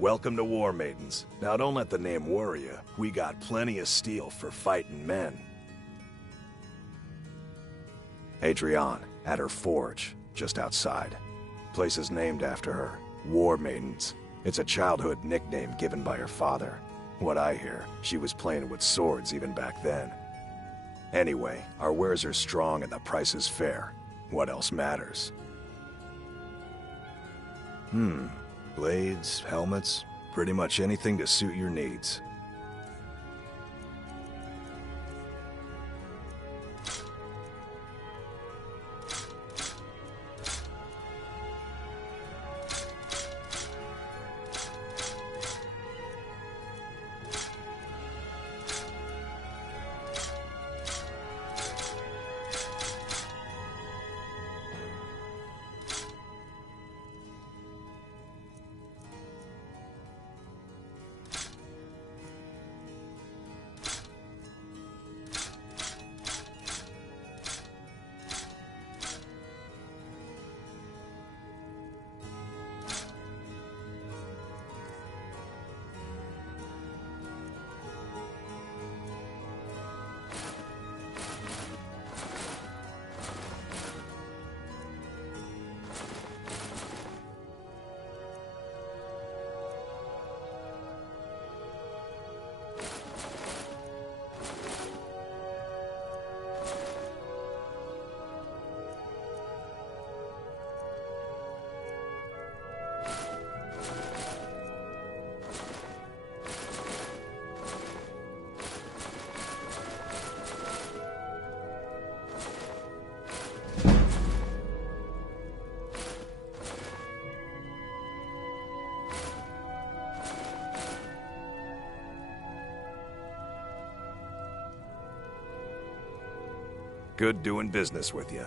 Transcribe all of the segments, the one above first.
Welcome to War Maidens. Now don't let the name worry you. We got plenty of steel for fighting men. Adrienne, at her forge, just outside. Place is named after her. War Maidens. It's a childhood nickname given by her father. What I hear, she was playing with swords even back then. Anyway, our wares are strong and the price is fair. What else matters? Blades, helmets, pretty much anything to suit your needs. Good doing business with you.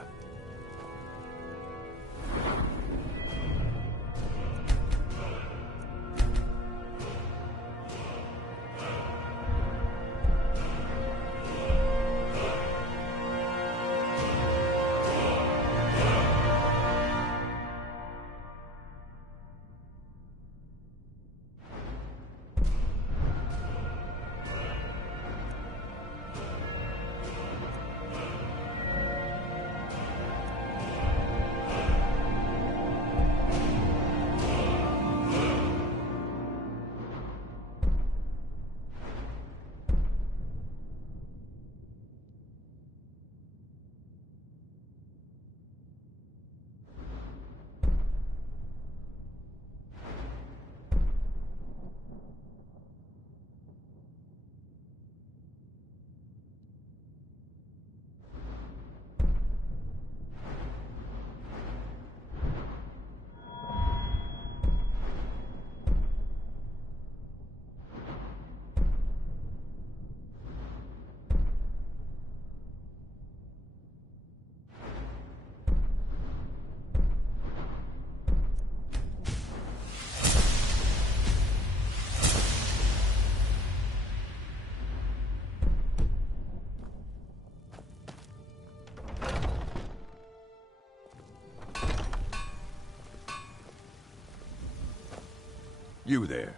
You there.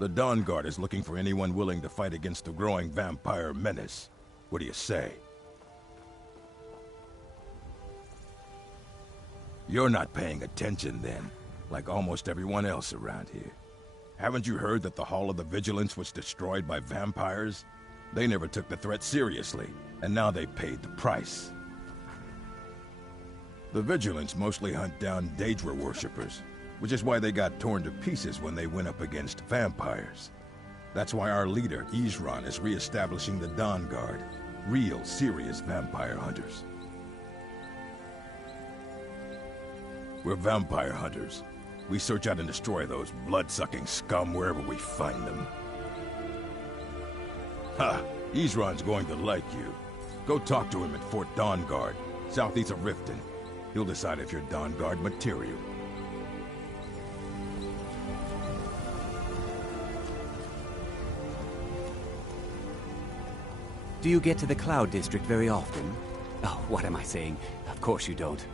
The Dawn Guard is looking for anyone willing to fight against the growing vampire menace. What do you say? You're not paying attention then, like almost everyone else around here. Haven't you heard that the Hall of the Vigilance was destroyed by vampires? They never took the threat seriously, and now they paid the price. The Vigilance mostly hunt down Daedra worshippers, which is why they got torn to pieces when they went up against vampires. That's why our leader, Isran, is re-establishing the Dawn Guard. Real, serious vampire hunters. We're vampire hunters. We search out and destroy those blood-sucking scum wherever we find them. Ha! Isran's going to like you. Go talk to him at Fort Dawn Guard, southeast of Riften. He'll decide if you're Dawn Guard material. Do you get to the Cloud District very often? Oh, what am I saying? Of course you don't.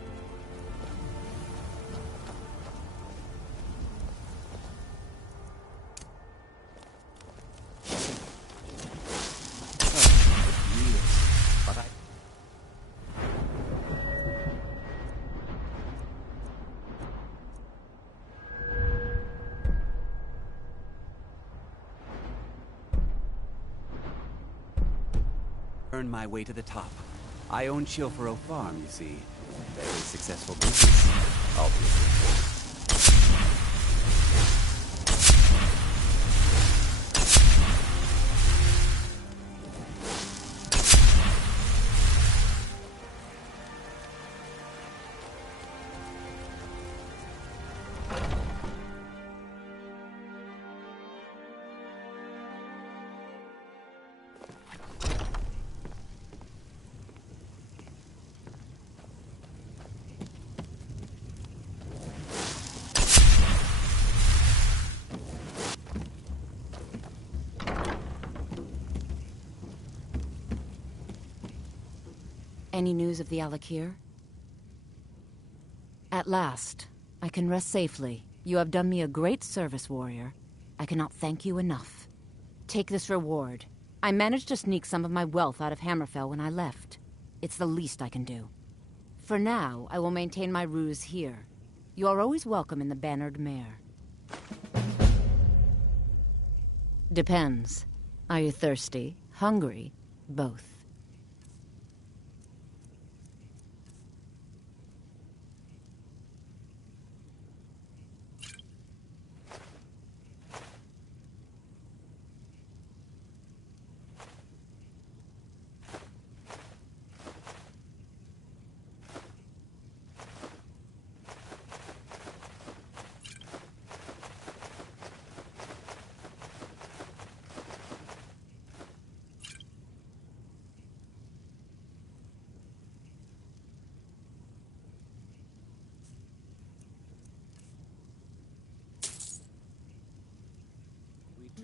earn my way to the top. I own Chilfaro Farm, you see. Very successful business, obviously. Any news of the Alakir? At last, I can rest safely. You have done me a great service, warrior. I cannot thank you enough. Take this reward. I managed to sneak some of my wealth out of Hammerfell when I left. It's the least I can do. For now, I will maintain my ruse here. You are always welcome in the Bannered Mare. Depends. Are you thirsty? Hungry? Both.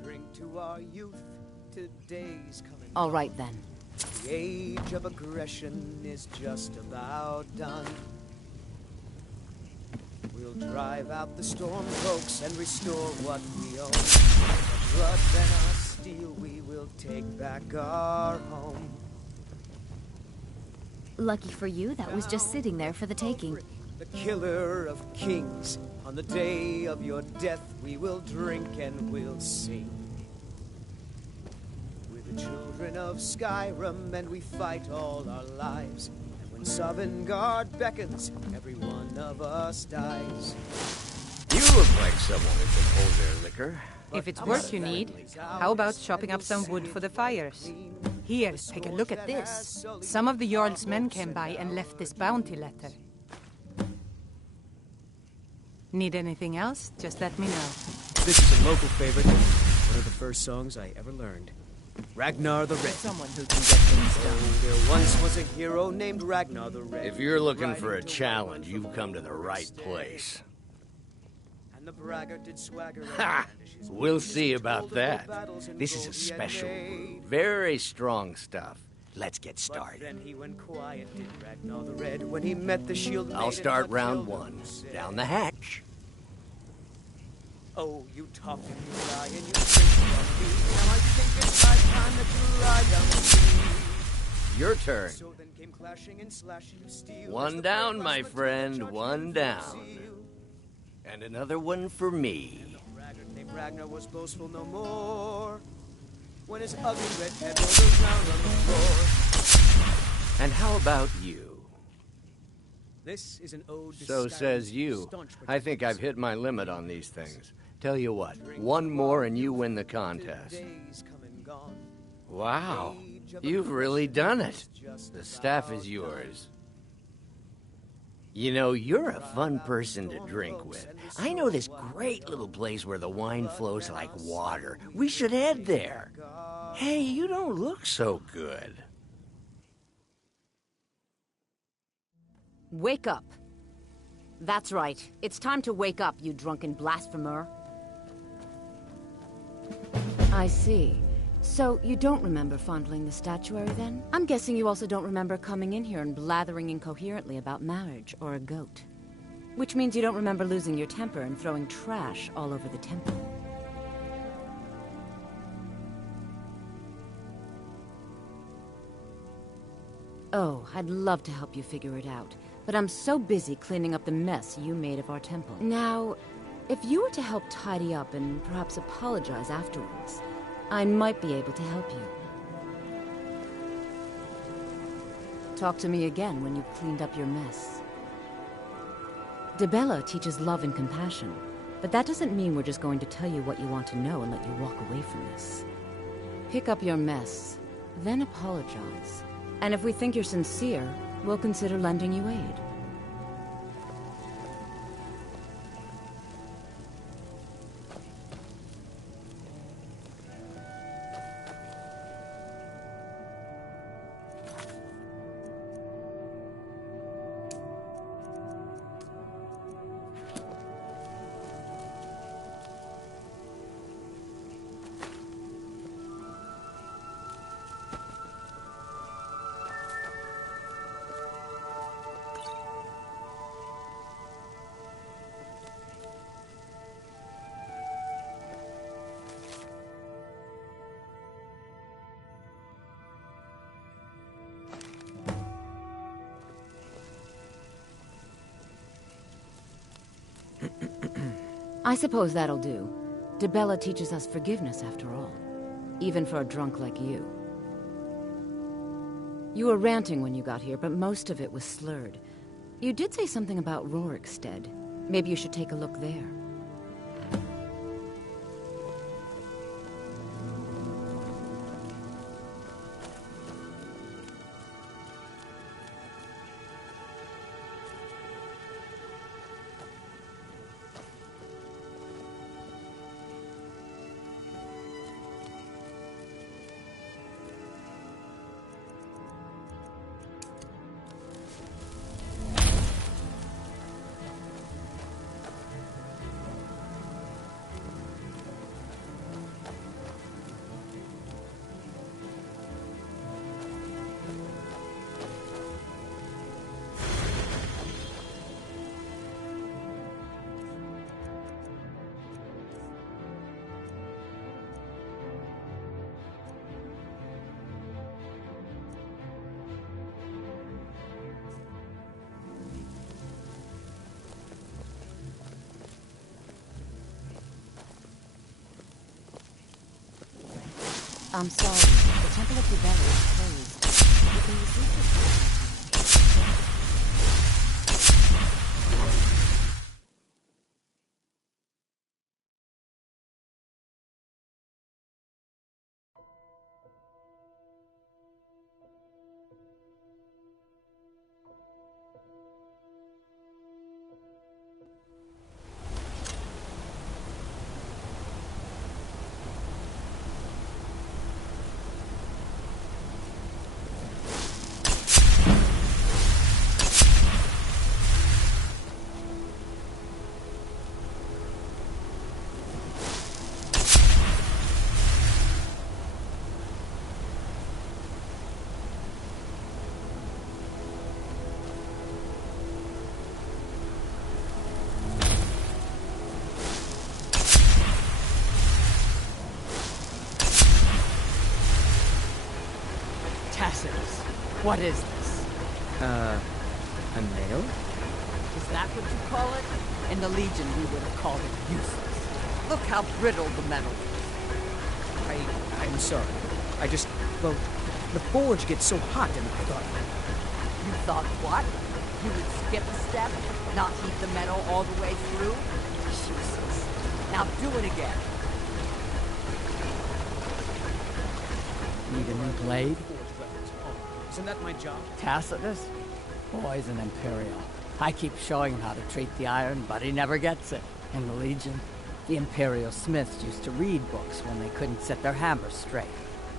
Drink to our youth, today's coming. All right then. The age of aggression is just about done. We'll drive out the storm folks and restore what we own. Our blood and our steel, we will take back our home. Lucky for you, that was just sitting there for the taking. The killer of kings. On the day of your death, we will drink and we'll sing. We're the children of Skyrim, and we fight all our lives. And when Sovngarde beckons, every one of us dies. You look like someone who can hold their liquor. If it's work you need, how about chopping up some wood for the fires? Here, take a look at this. Some of the Jarl's men came by and left this bounty letter. Need anything else? Just let me know. This is a local favorite. One of the first songs I ever learned. Ragnar the Red. Someone who can get things done. Oh, there once was a hero named Ragnar the Red. If you're looking for a challenge, you've come to the right place. And the braggart did swagger. Ha! We'll see about that. This is a special brew. Very strong stuff. Let's get started. Then he went quiet, did Ragnar the Red, when he met the shield. I'll start round one. Down the hatch. Oh, you talk and you lie and you think on me. Now I think it's high time that you lie on me. Your turn. So then came clashing and slashing of steel. One down, my friend. One down. And another one for me. The braggart named Ragnar was boastful no more. When his ugly red head rolled around on the floor. And how about you? This is an ode to So Skyrim's says you. staunch I think I've hit my limit on these things. Tell you what, one more and you win the contest. days come and gone. Wow, you've really done it. The staff is yours. You know, you're a fun person to drink with. I know this great little place where the wine flows like water. We should head there. Hey, you don't look so good. Wake up. That's right. It's time to wake up, you drunken blasphemer. I see. So, you don't remember fondling the statuary, then? I'm guessing you also don't remember coming in here and blathering incoherently about marriage or a goat. Which means you don't remember losing your temper and throwing trash all over the temple. Oh, I'd love to help you figure it out, but I'm so busy cleaning up the mess you made of our temple. Now, if you were to help tidy up and perhaps apologize afterwards, I might be able to help you. Talk to me again when you've cleaned up your mess. Dibella teaches love and compassion, but that doesn't mean we're just going to tell you what you want to know and let you walk away from this. Pick up your mess, then apologize. And if we think you're sincere, we'll consider lending you aid. I suppose that'll do. Dibella teaches us forgiveness after all. Even for a drunk like you. You were ranting when you got here, but most of it was slurred. You did say something about Rorikstead. Maybe you should take a look there. I'm sorry. The Temple of Dibella is closed. You can use this. What is this? A nail? Is that what you call it? In the Legion, we would have called it useless. Look how brittle the metal is. I'm sorry. Well, the forge gets so hot and I thought... You thought what? You would skip a step? Not heat the metal all the way through? Jesus. Now do it again. Need a new blade? Isn't that my job? Tacitus? Boy's an Imperial. I keep showing him how to treat the iron, but he never gets it. In the Legion, the Imperial smiths used to read books when they couldn't set their hammers straight.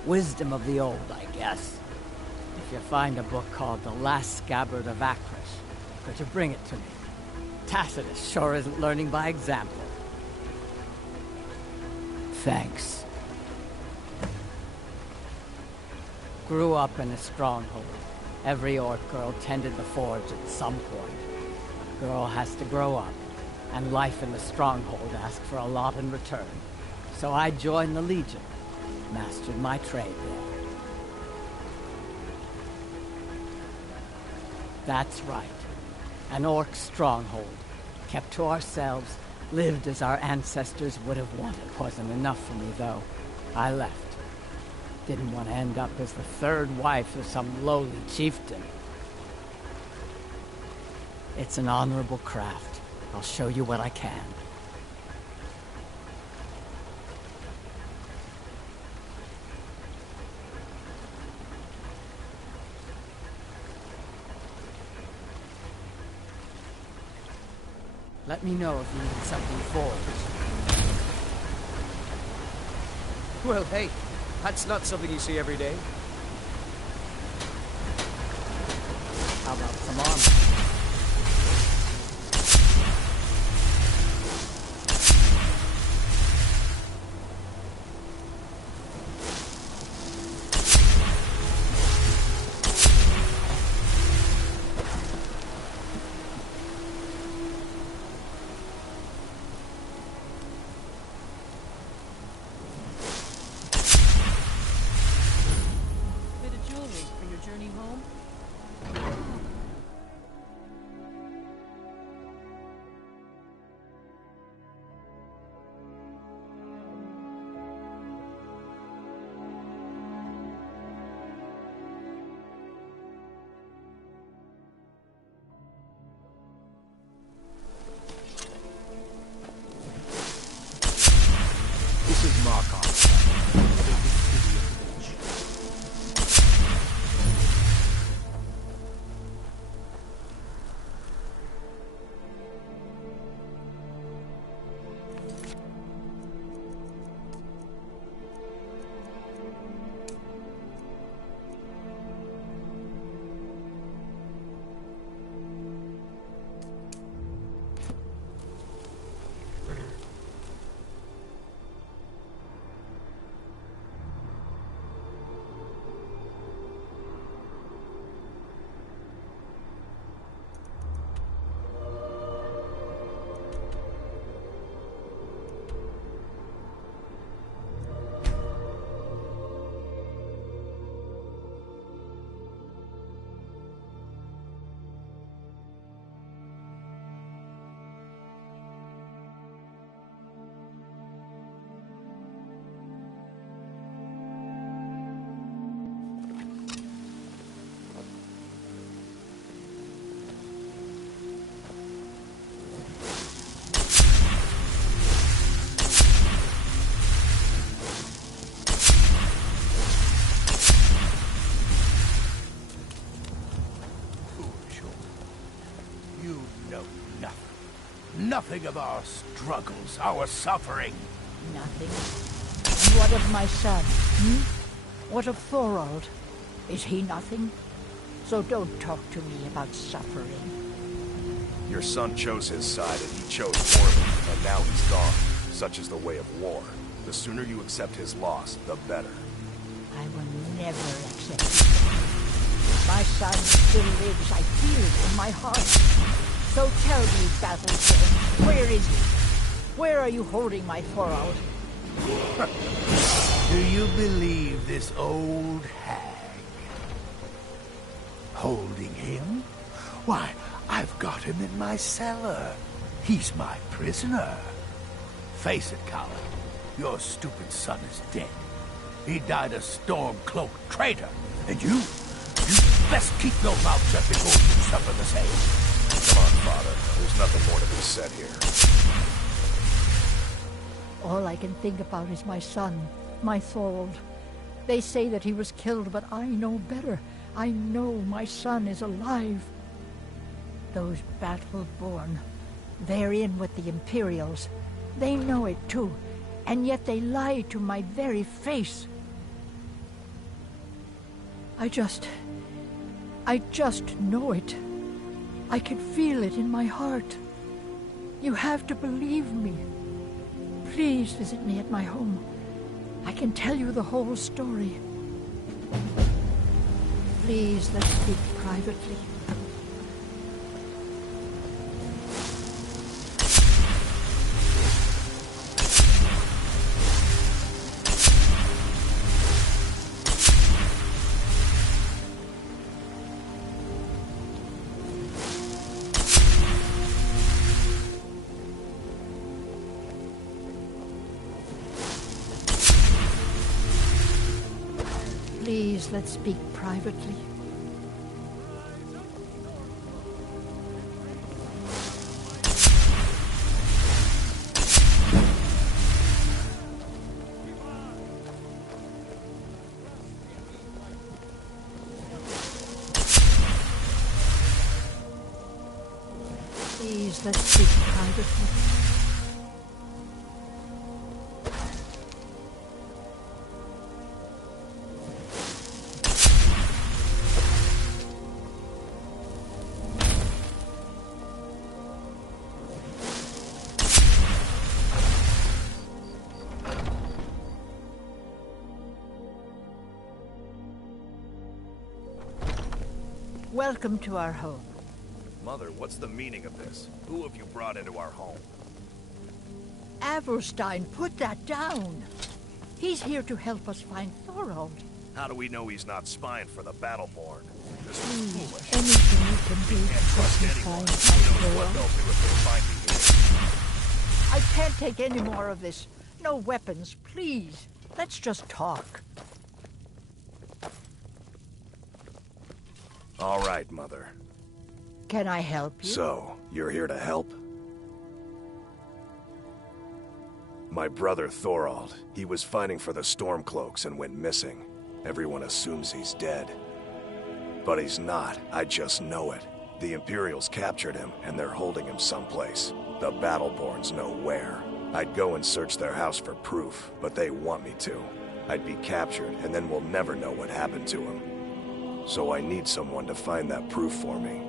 Wisdom of the old, I guess. If you find a book called The Last Scabbard of Akrish, could you bring it to me? Tacitus sure isn't learning by example. Thanks. Grew up in a stronghold. Every orc girl tended the forge at some point. A girl has to grow up, and life in the stronghold asked for a lot in return. So I joined the Legion, mastered my trade there. That's right. An orc stronghold. Kept to ourselves, lived as our ancestors would have wanted. Wasn't enough for me, though. I left. Didn't want to end up as the third wife of some lowly chieftain. It's an honorable craft. I'll show you what I can. Let me know if you need something forged. Well, hey, that's not something you see every day. How about some armor? This is Markov. You know nothing. Nothing of our struggles, our suffering. Nothing. And what of my son? What of Thorold? Is he nothing? So don't talk to me about suffering. Your son chose his side and he chose poorly, and now he's gone. Such is the way of war. The sooner you accept his loss, the better. I will never accept it. My son still lives. I feel it in my heart. So tell me, Battlestone, where is he? Where are you holding my Thorold? Do you believe this old hag? Holding him? Why, I've got him in my cellar. He's my prisoner. Face it, coward. Your stupid son is dead. He died a storm-cloaked traitor. And you best keep your mouth shut before you suffer the same. Come on, Father. There's nothing more to be said here. All I can think about is my son, my Thorold. They say that he was killed, but I know better. I know my son is alive. Those Battle-born, they're in with the Imperials. They know it too, and yet they lie to my very face. I just know it. I can feel it in my heart. You have to believe me. Please visit me at my home. I can tell you the whole story. Please, let's speak privately. Please, let's speak privately. Please, let's speak privately. Welcome to our home. Mother, what's the meaning of this? Who have you brought into our home? Avrostine, put that down. He's here to help us find Thorald. How do we know he's not spying for the Battleborn? This was foolish. Anything you can do to Can't trust help me anyone. find Who knows what Thorald? they'll do if they find me here. I can't take any more of this. No weapons, please. Let's just talk. All right, Mother. Can I help you? So, you're here to help? My brother Thorald, he was fighting for the Stormcloaks and went missing. Everyone assumes he's dead. But he's not, I just know it. The Imperials captured him, and they're holding him someplace. The Battleborns know where. I'd go and search their house for proof, but they want me to. I'd be captured, and then we'll never know what happened to him. So I need someone to find that proof for me.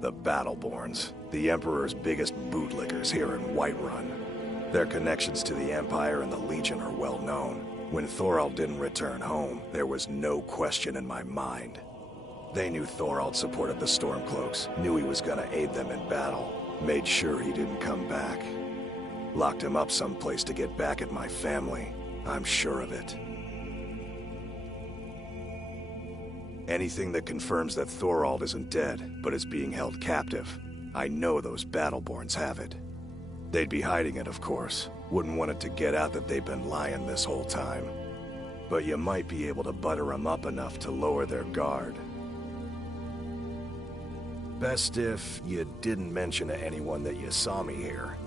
The Battleborns, the Emperor's biggest bootlickers here in Whiterun. Their connections to the Empire and the Legion are well known. When Thorald didn't return home, there was no question in my mind. They knew Thorald supported the Stormcloaks, knew he was gonna aid them in battle, made sure he didn't come back. Locked him up someplace to get back at my family, I'm sure of it. Anything that confirms that Thorald isn't dead, but is being held captive. I know those Battleborns have it. They'd be hiding it, of course. Wouldn't want it to get out that they've been lying this whole time. But you might be able to butter them up enough to lower their guard. Best if you didn't mention to anyone that you saw me here.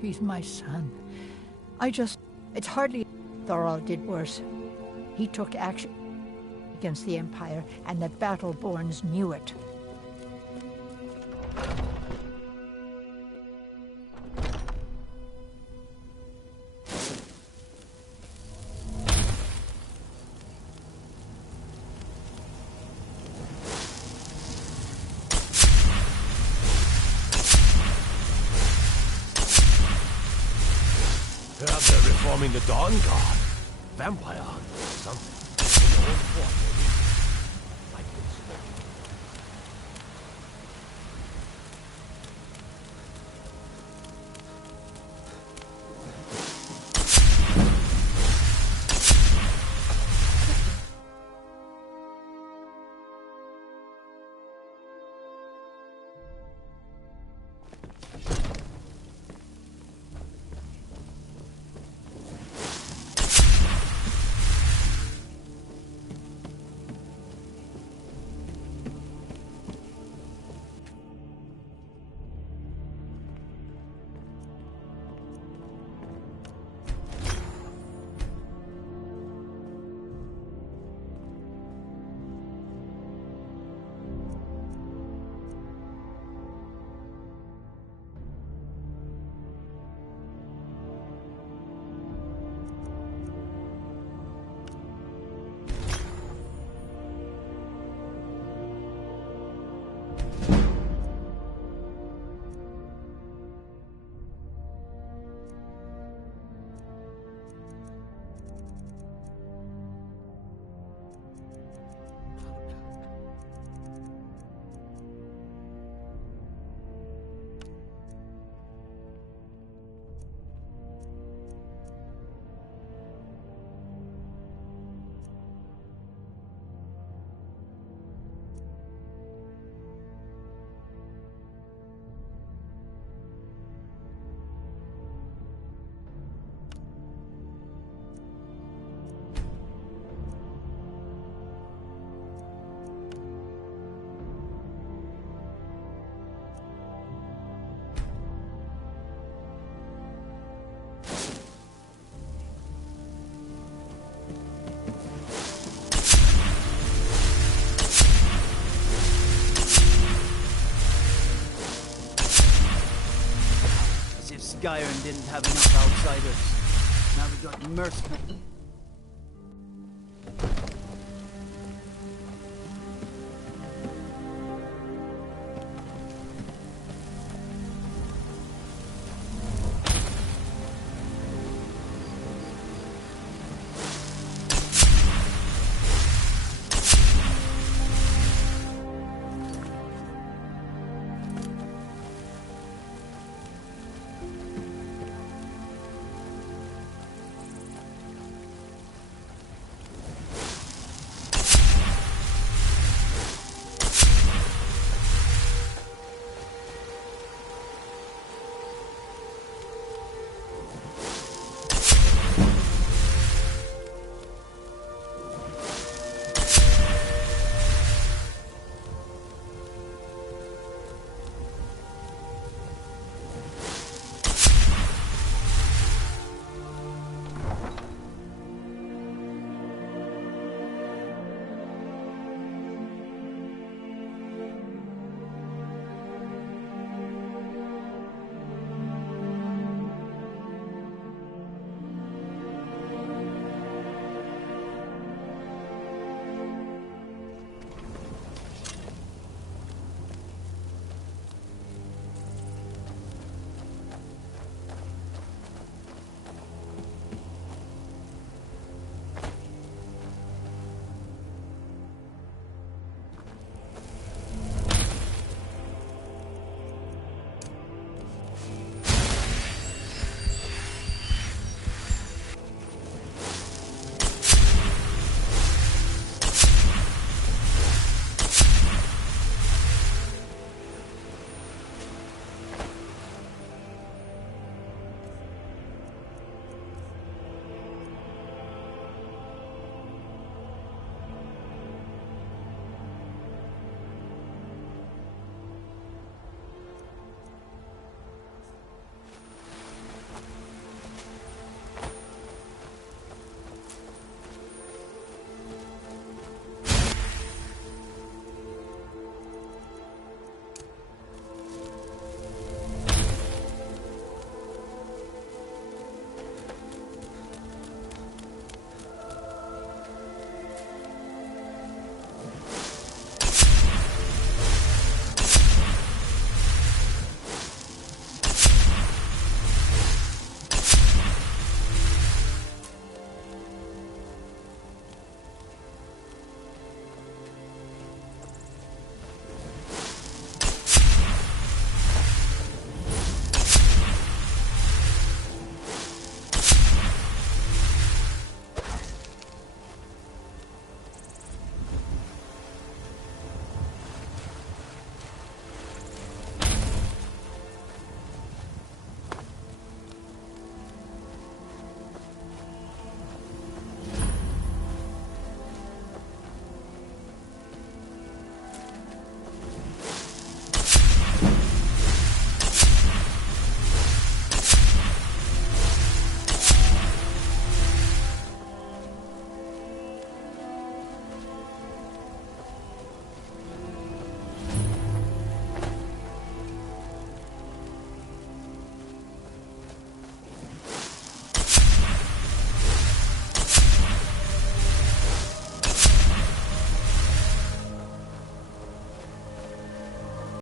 He's my son. It's hardly... Thorald did worse. He took action against the Empire, and the Battleborns knew it. Heard they're reforming the Dawn Guard. Vampire. Something. In the old fort, maybe. Like this. Skyrim didn't have enough outsiders. Now we got mercenaries.